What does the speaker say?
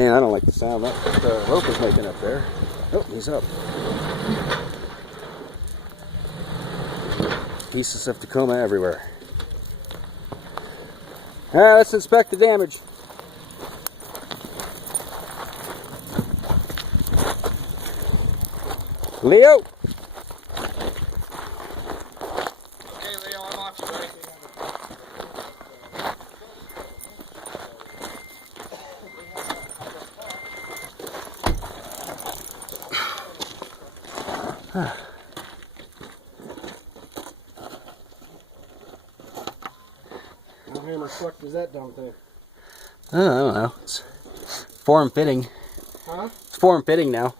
Man, I don't like the sound that rope is making up there. Oh, he's up. Pieces of Tacoma everywhere. Alright, let's inspect the damage. Leo! Okay, Leo, I'm off you, buddy. How much fuck was that dump there? I don't know. It's form fitting. Huh? It's form fitting now.